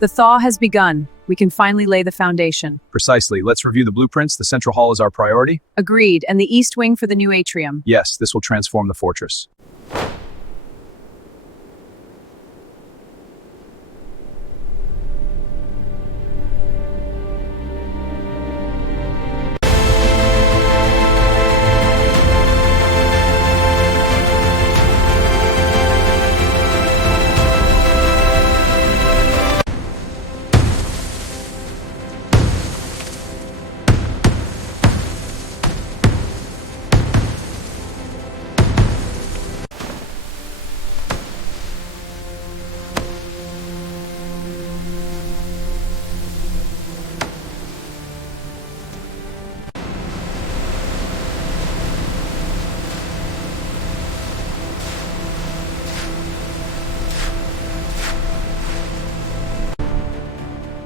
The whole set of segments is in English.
The thaw has begun. We can finally lay the foundation. Precisely. Let's review the blueprints. The central hall is our priority. Agreed. And the east wing for the new atrium. Yes, this will transform the fortress.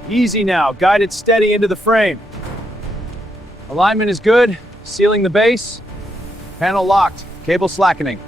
Easy now, guide it steady into the frame. Alignment is good, sealing the base. Panel locked, cable slackening.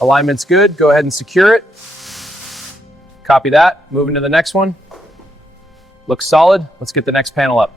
Alignment's good, go ahead and secure it. Copy that, moving to the next one. Looks solid, let's get the next panel up.